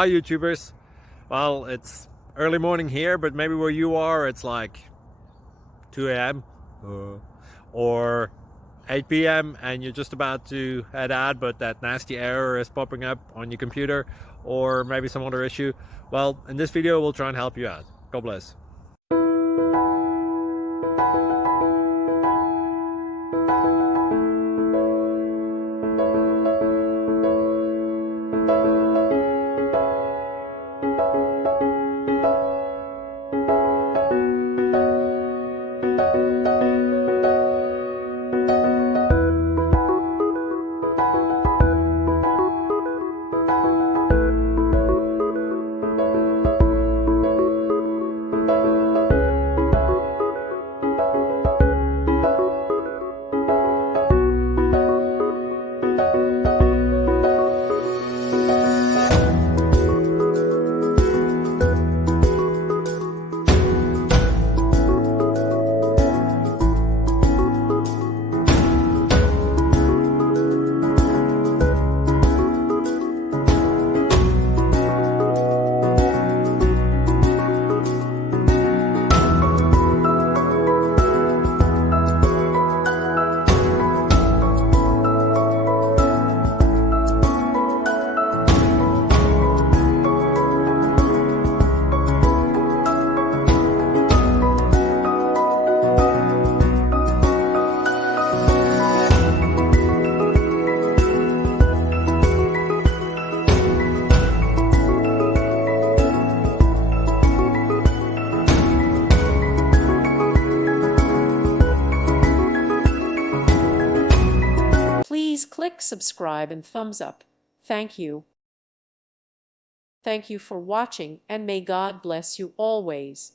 Hi YouTubers. Well, it's early morning here, but maybe where you are it's like 2 a.m. or 8 p.m. and you're just about to head out, but that nasty error is popping up on your computer, or maybe some other issue. Well, in this video we'll try and help you out. God bless. Please click subscribe and thumbs up. Thank you. Thank you for watching, and may God bless you always.